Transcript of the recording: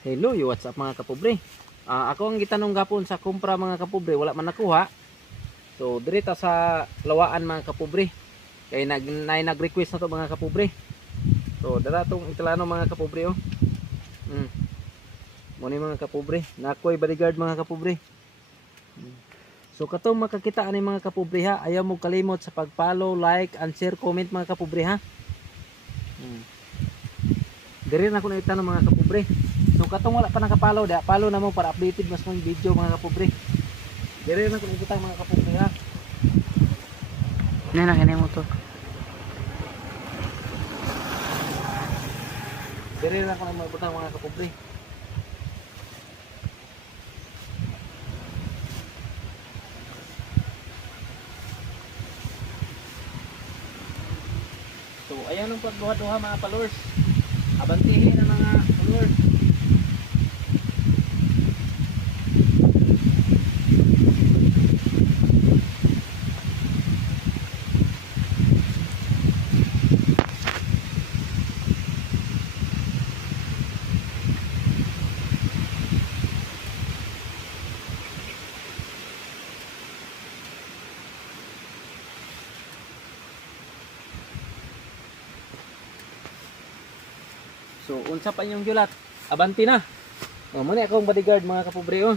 Hello, what's up mga kapobre? Ako ang gitanong gapon sa kumpra mga kapobre, wala man nakuha. So direta sa lawaan mga kapobre. Kay nag-request na to mga kapobre. So dara tong italano mga kapobre oh. Muna mga kapobre, nakoy bodyguard mga kapobre. So katong makakita ani mga kapobre ha, ayaw mo kalimot sa pag-follow, like, and share, comment mga kapobre ha. Diri na ko na itanong mga kapobre. So katong wala pa nakapollow, follow na mo para updated mas mong video mga kapobre. Diri na ko na itang mga kapobre ha. Nana kini mo to. Diri na ko na magbutang mga kapobre. So ayan ang pagduha-duha mga followers. Abantihin ang mga followers. So unsa pa inyong gilat? Abanti na. Muna akong bodyguard mga kapobre oh.